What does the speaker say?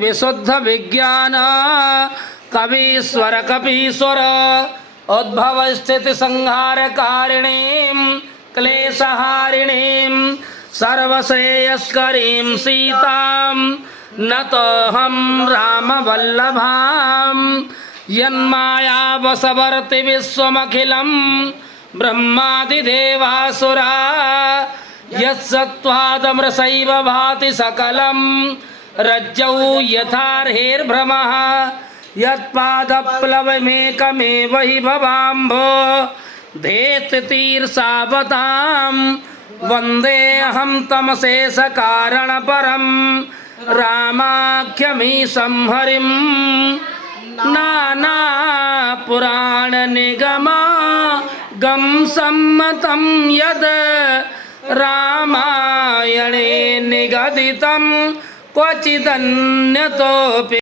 विशुद्ध विज्ञान कवीश्वर कपीश्वर उद्भव स्थिति संहार कारिणीं क्लेशहारिणीं सर्वश्रेयस्करीं सीतां नतोऽहं रामवल्लभां यन्मायावशवर्ति विश्वमखिलं ब्रह्मादिदेवासुरा यत्सत्त्वादमृषैव भाति सकलं रज्जौ यथार्हेर्भ्रमः यत्पादप्लवमेकमेव हि भवाम्भो धेस्तितीर्षावतां वन्देऽहं तमशेषकारणपरं रामाख्यमीशं हरिं नानापुराणनिगमागम सम्मतं यद् रामायणे निगदितं क्वचिदन्यतोऽपि।